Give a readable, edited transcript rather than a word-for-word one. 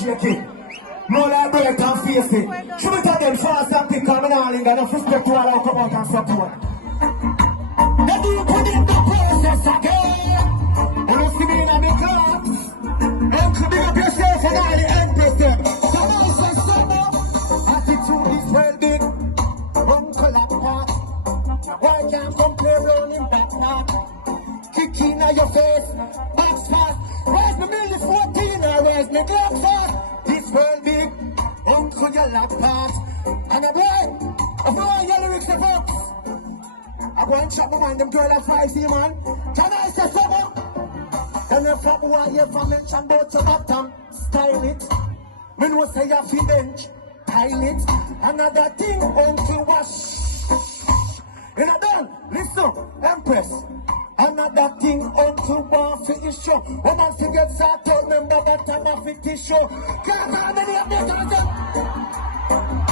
shake it. No library can face it. Should we tell them fast and pick up and all in enough respect to all our come out and support. Then you put in the process again. You don't see me in a big class. Uncle, big up yourself and all the empress them. Come on, say summer. Attitude is well big. Uncle apart. Why can't come play round in back now? Kick in your face. Box fast. Rise me nearly 14 or rise me Glock fast. This world big. Uncle your lap part. And a boy. A boy your lyrics the box. I go and chop my man, them girl at 5 see man. Can I say something? And if I want you from mention about your bottom, style it. Me no say you feel bench, pile it. Another thing, uncle wash. You know done? Listen, Empress. Another thing, uncle want for issue. When I forget started, remember that time I fit issue. Can't have any of that.